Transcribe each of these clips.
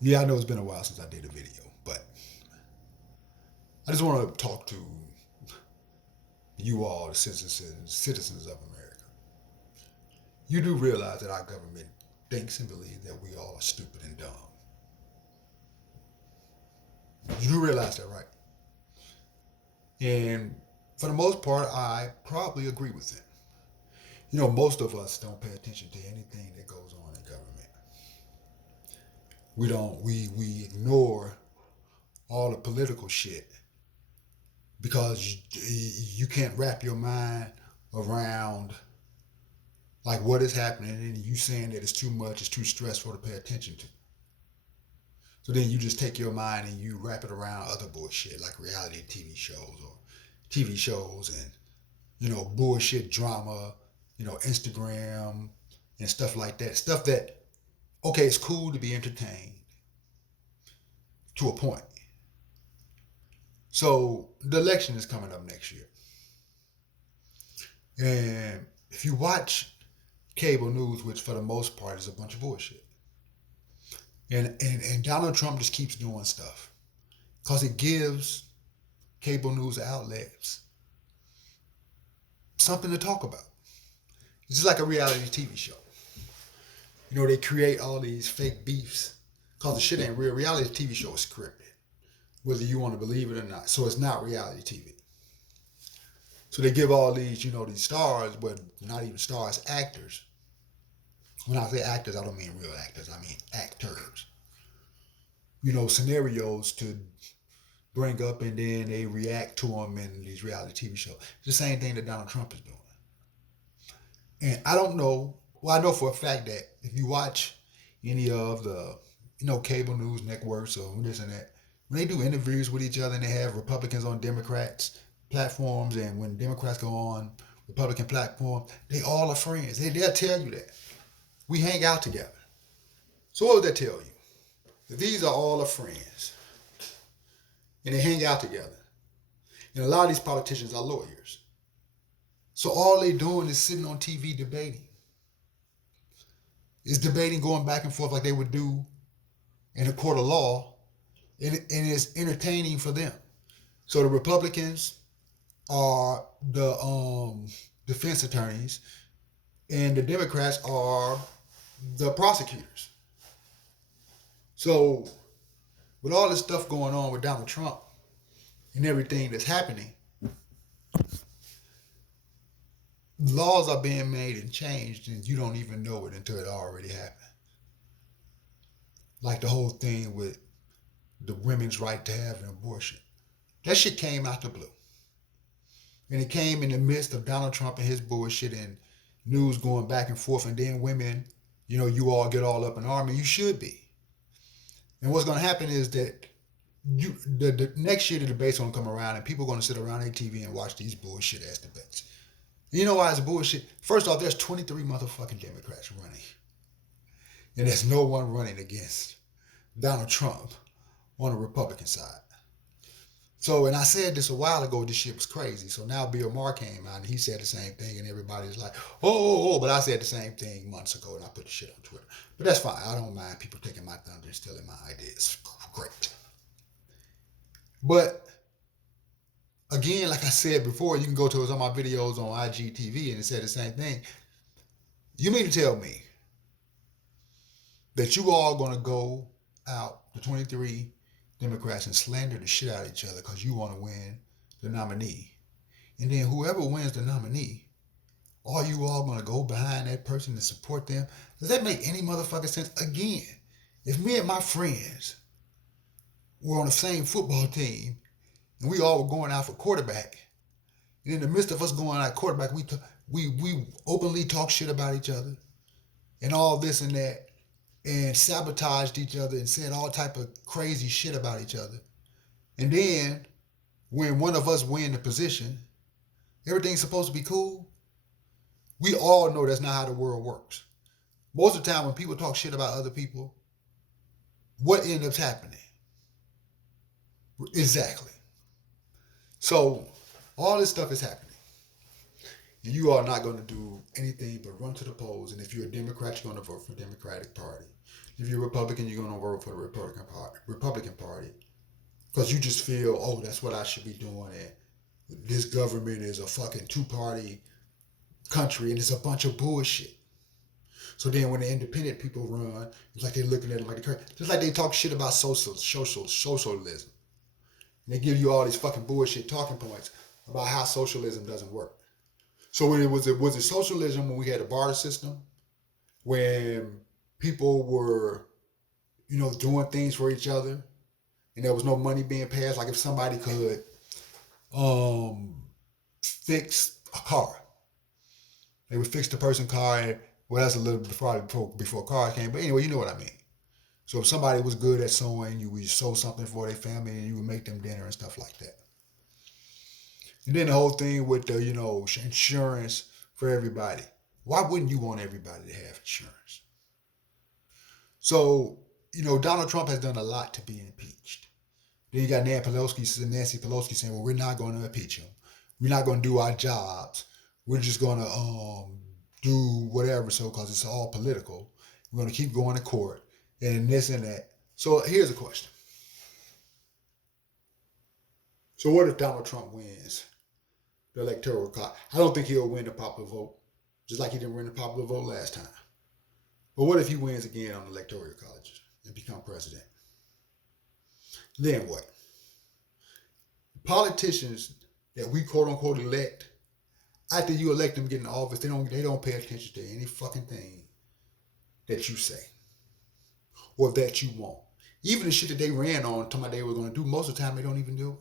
Yeah, I know it's been a while since I did a video, but I just want to talk to you all, the citizens of America. You do realize that our government thinks and believes that we all are stupid and dumb. You do realize that, right? And for the most part, I probably agree with it. Most of us don't pay attention to anything that goes on in government. We don't. We ignore all the political shit because you can't wrap your mind around like what is happening, and you saying that it's too much, it's too stressful to pay attention to. So then you just take your mind and you wrap it around other bullshit like reality TV shows and bullshit drama, Instagram and stuff like that. Stuff that okay, it's cool to be entertained to a point. So the election is coming up next year, and if you watch cable news, which for the most part is a bunch of bullshit, and Donald Trump just keeps doing stuff because it gives cable news outlets something to talk about. It's just like a reality TV show. They create all these fake beefs because the shit ain't real. Reality TV show is scripted, whether you want to believe it or not. So it's not reality TV. So they give all these stars, but not even stars, actors. When I say actors, I don't mean real actors. I mean actors. Scenarios to bring up and then they react to them in these reality TV shows. It's the same thing that Donald Trump is doing. And I don't know. Well, I know for a fact that if you watch any of the, cable news networks or this and that, when they do interviews with each other and they have Republicans on Democrats platforms, and when Democrats go on Republican platforms, they all are friends. They'll tell you that. We hang out together. So what would that tell you? That these are all our friends. And they hang out together. And a lot of these politicians are lawyers. So all they doing is sitting on TV debating. It's debating going back and forth like they would do in a court of law. And it's entertaining for them. So the Republicans are the defense attorneys, and the Democrats are the prosecutors. So with all this stuff going on with Donald Trump and everything that's happening, laws are being made and changed and you don't even know it until it already happened. Like the whole thing with the women's right to have an abortion. That shit came out the blue. And it came in the midst of Donald Trump and his bullshit and news going back and forth, and then women, you all get all up in arms, and you should be. And what's going to happen is that the next year the debate's going to come around and people are going to sit around their TV and watch these bullshit ass debates. You know why it's bullshit? First off, there's 23 motherfucking Democrats running. And there's no one running against Donald Trump on the Republican side. So, and I said this a while ago, this shit was crazy. So now Bill Maher came out and he said the same thing, and everybody's like, oh, but I said the same thing months ago and I put the shit on Twitter. But that's fine. I don't mind people taking my thunder and stealing my ideas. Great. But again, like I said before, you can go to some of my videos on IGTV and it said the same thing. You mean to tell me that you all going to go out, the 23 Democrats, and slander the shit out of each other because you want to win the nominee? And then whoever wins the nominee, are you all going to go behind that person and support them? Does that make any motherfucking sense? Again, if me and my friends were on the same football team and we all were going out for quarterback, and in the midst of us going out quarterback, we openly talk shit about each other and all this and that, and sabotaged each other and said all type of crazy shit about each other. And then when one of us win the position, everything's supposed to be cool. We all know that's not how the world works. Most of the time when people talk shit about other people, what ends up happening? Exactly. So all this stuff is happening. And you are not going to do anything but run to the polls. And if you're a Democrat, you're going to vote for the Democratic Party. If you're a Republican, you're going to vote for the Republican Party. Because you just feel, oh, that's what I should be doing. And this government is a fucking two-party country and it's a bunch of bullshit. So then when the independent people run, it's like they're looking at it like just like they talk shit about socialism. And they give you all these fucking bullshit talking points about how socialism doesn't work. So when was it socialism when we had a barter system? When people were, doing things for each other and there was no money being passed? Like if somebody could fix a car, they would fix the person's car, and well, that's a little before cars came, but anyway, you know what I mean. So if somebody was good at sewing, you would sew something for their family and you would make them dinner and stuff like that. And then the whole thing with the, insurance for everybody. Why wouldn't you want everybody to have insurance? So, Donald Trump has done a lot to be impeached. Then you got Nancy Pelosi saying, well, we're not going to impeach him. We're not going to do our jobs. We're just going to do whatever, because it's all political. We're going to keep going to court and this and that. So here's a question. So what if Donald Trump wins the electoral college? I don't think he'll win the popular vote, just like he didn't win the popular vote last time. But what if he wins again on the electoral college and become president? Then what? Politicians that we quote unquote elect, after you elect them, get in office, they don't pay attention to any fucking thing that you say or that you want. Even the shit that they ran on, talking about they were going to do, most of the time they don't even do it.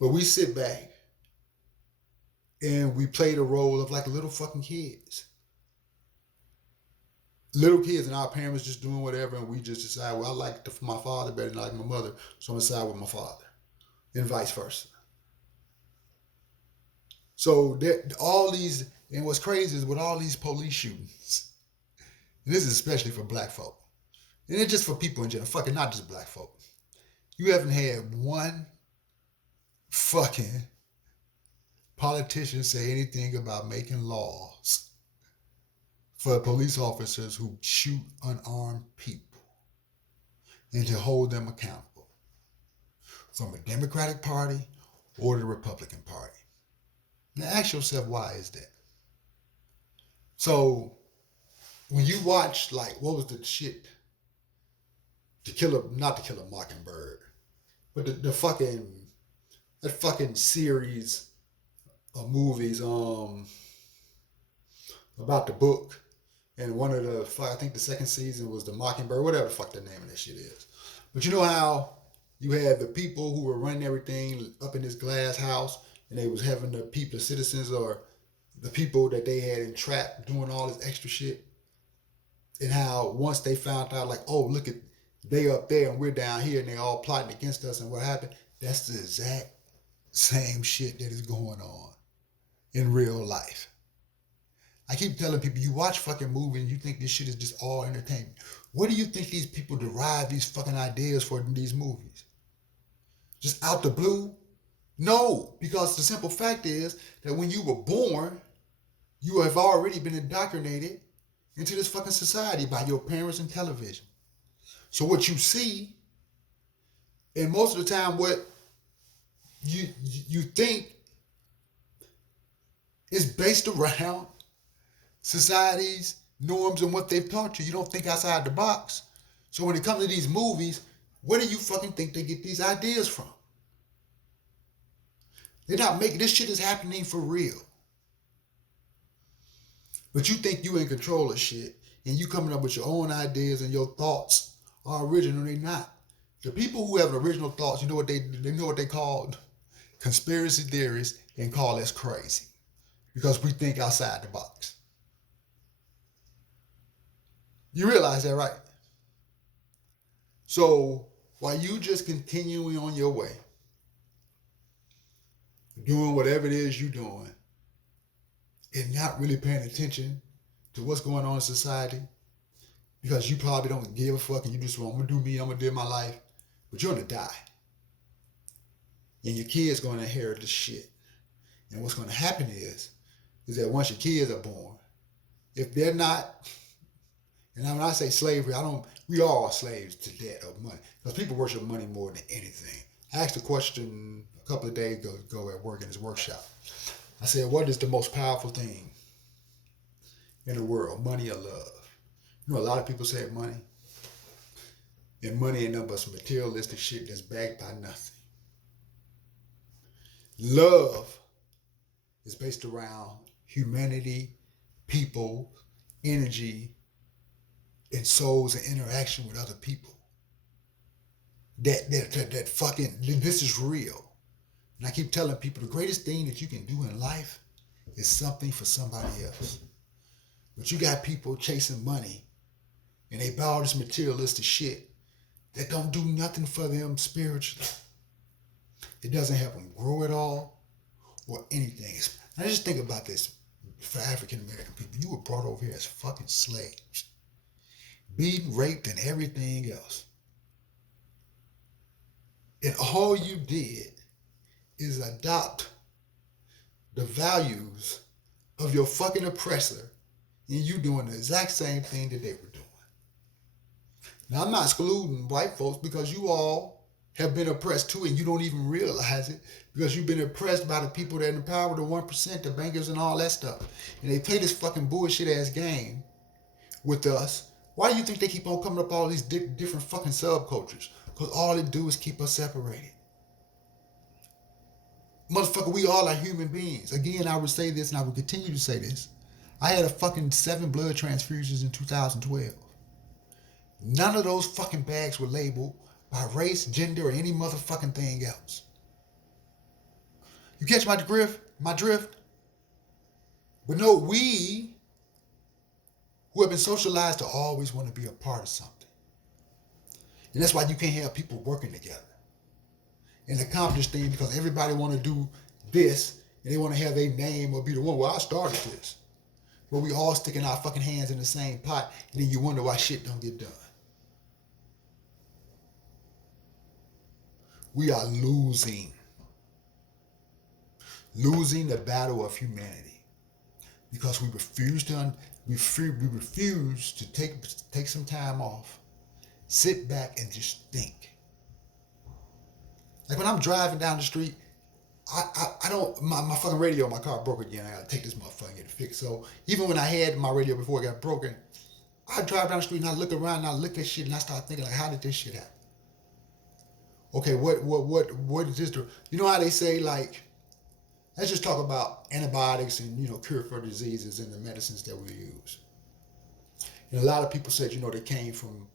But we sit back and we play the role of like little fucking kids. Little kids and our parents just doing whatever, and we just decide, well, I like my father better than I like my mother, so I'm going to side with my father, and vice versa. So all these, and what's crazy is with all these police shootings, and this is especially for black folk, and it's just for people in general, fucking not just black folk. You haven't had one fucking politician say anything about making laws for police officers who shoot unarmed people and to hold them accountable from a Democratic Party or the Republican Party. Now ask yourself, why is that? So when you watch, like, what was the shit? Not To Kill a Mockingbird, but that fucking series of movies about the book. And one of the, I think the second season was The Mockingbird, whatever the fuck the name of that shit is. But you know how you had the people who were running everything up in this glass house, and they was having the citizens or the people that they had entrapped doing all this extra shit. And how once they found out, like, oh, look at, they up there and we're down here and they all plotting against us, and what happened? That's the exact same shit that is going on in real life. I keep telling people, you watch fucking movies and you think this shit is just all entertainment. Where do you think these people derive these fucking ideas for in these movies? Just out the blue? No, because the simple fact is that when you were born, you have already been indoctrinated into this fucking society by your parents and television. So what you see, and most of the time what you think is based around society's norms and what they've taught you. You don't think outside the box. So when it comes to these movies, where do you fucking think they get these ideas from? They're not making, this shit is happening for real. But you think you in control of shit, and you coming up with your own ideas and your thoughts are original. They're not. The people who have original thoughts, you know what they know what they called conspiracy theorists, and call us crazy because we think outside the box. You realize that, right? So while you just continuing on your way, doing whatever it is you're doing, and not really paying attention to what's going on in society, because you probably don't give a fuck and you just want, I'm gonna do me, I'm gonna live my life, but you're gonna die. And your kids gonna inherit this shit. And what's gonna happen is that once your kids are born, if they're not And when I say slavery, we all are slaves to debt of money. Because people worship money more than anything. I asked a question a couple of days ago at work in this workshop. I said, what is the most powerful thing in the world, money or love? You know, a lot of people say money. And money ain't nothing but some materialistic shit that's backed by nothing. Love is based around humanity, people, energy, and souls and interaction with other people. That fucking, this is real. And I keep telling people the greatest thing that you can do in life is something for somebody else. But you got people chasing money and they buy all this materialistic shit that don't do nothing for them spiritually. It doesn't help them grow at all or anything. Now just think about this for African American people. You were brought over here as fucking slaves, beaten, raped, and everything else. And all you did is adopt the values of your fucking oppressor, and you doing the exact same thing that they were doing. Now, I'm not excluding white folks because you all have been oppressed too, and you don't even realize it because you've been oppressed by the people that empower the 1%, the bankers, and all that stuff. And they play this fucking bullshit ass game with us. Why do you think they keep on coming up with all these different fucking subcultures? Because all it do is keep us separated. Motherfucker, we all are human beings. Again, I would say this and I would continue to say this. I had a fucking 7 blood transfusions in 2012. None of those fucking bags were labeled by race, gender, or any motherfucking thing else. You catch my drift? But no, we who have been socialized to always want to be a part of something. And that's why you can't have people working together and accomplish things because everybody want to do this and they want to have their name or be the one. Well, I started this. But we all sticking our fucking hands in the same pot and then you wonder why shit don't get done. We are losing the battle of humanity because we refuse to take some time off, sit back and just think. Like when I'm driving down the street, I don't, my fucking radio in my car broke again. I gotta take this motherfucker and get it fixed. So even when I had my radio before it got broken, I drive down the street and I look around and I look at shit and I start thinking like, how did this shit happen? Okay, what is this? You know how they say like, let's just talk about antibiotics and cure for diseases and the medicines that we use. And a lot of people said they came from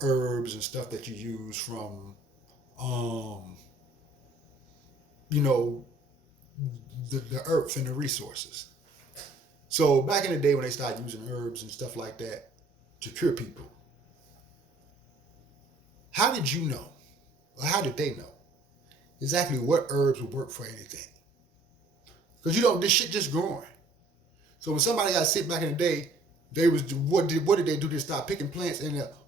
herbs and stuff that you use from the earth and the resources. So back in the day when they started using herbs and stuff like that to cure people, how did you know? Or how did they know exactly what herbs would work for anything? Because this shit just growing. So when somebody got sick back in the day, what did they do? They start picking plants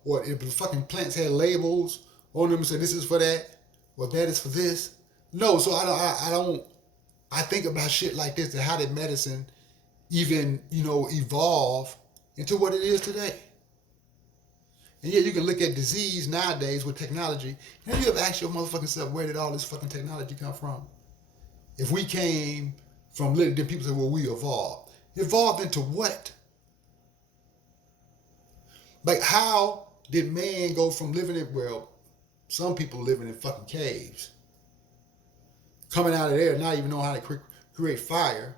or if the fucking plants had labels on them and said this is for that or that is for this. No, so I think about shit like this, and how did medicine even evolve into what it is today? And yeah, you can look at disease nowadays with technology. Have you ever asked your motherfucking self, where did all this fucking technology come from? If we came from then people say, well, we evolved. Evolved into what? Like, how did man go from living in, some people living in fucking caves, coming out of there, not even knowing how to create fire,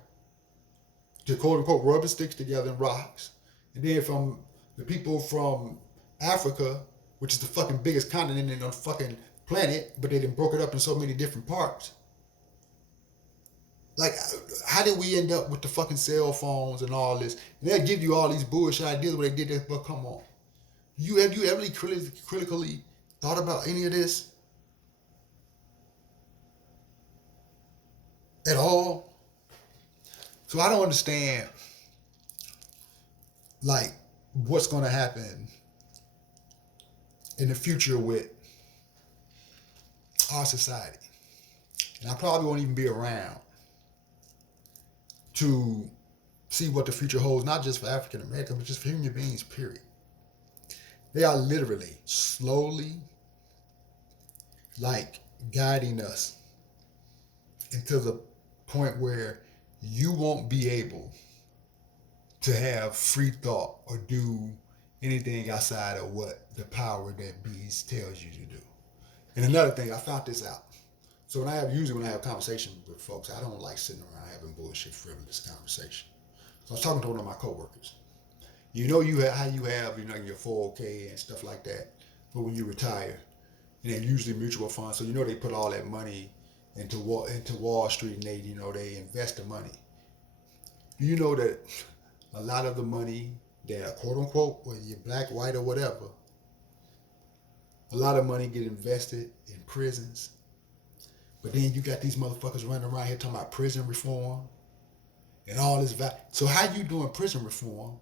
to quote unquote rubber sticks together and rocks. And then from the people from Africa, which is the fucking biggest continent on the fucking planet, but they done broke it up in so many different parts. Like, how did we end up with the fucking cell phones and all this? And they'll give you all these bullshit ideas where they did this, but come on. Have you ever critically thought about any of this? At all? So I don't understand, like, what's going to happen in the future with our society. And I probably won't even be around to see what the future holds, not just for African Americans, but just for human beings, period. They are literally slowly like guiding us into the point where you won't be able to have free thought or do anything outside of what the power that beast tells you to do. And another thing, I found this out. So when I have conversations with folks, I don't like sitting around having bullshit, frivolous conversation. So I was talking to one of my coworkers. You know how you have your 401k and stuff like that, but when you retire, and they're usually mutual funds. So they put all that money into Wall Street, and they invest the money. Do you know that a lot of the money that, quote unquote, whether you're black, white, or whatever, a lot of money get invested in prisons. But then you got these motherfuckers running around here talking about prison reform and all this. So how you doing prison reform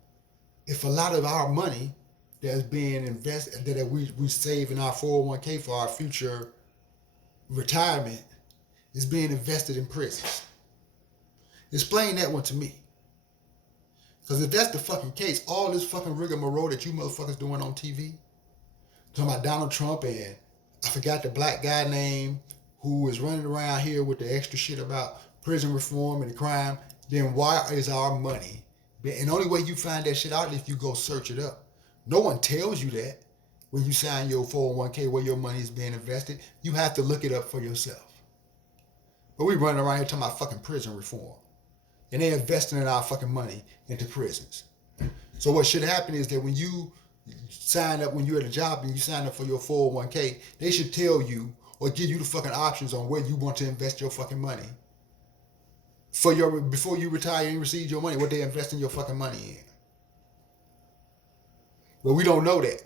if a lot of our money that's being invested, that we save in our 401k for our future retirement, is being invested in prisons? Explain that one to me. Because if that's the fucking case, all this fucking rigmarole that you motherfuckers doing on TV, talking about Donald Trump and I forgot the black guy name who is running around here with the extra shit about prison reform and the crime, then why is our money? And the only way you find that shit out is if you go search it up. No one tells you that when you sign your 401k where your money is being invested. You have to look it up for yourself. But we running around here talking about fucking prison reform. And they're investing in our fucking money into prisons. So what should happen is that when you sign up, when you're at a job and you sign up for your 401k, they should tell you or give you the fucking options on where you want to invest your fucking money. Before you retire and receive your money, what they invest in your fucking money in. But we don't know that.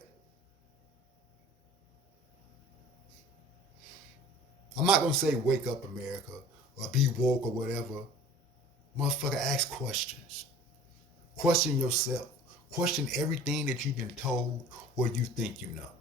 I'm not going to say wake up America or be woke or whatever. Motherfucker, ask questions. Question yourself. Question everything that you've been told or you think you know.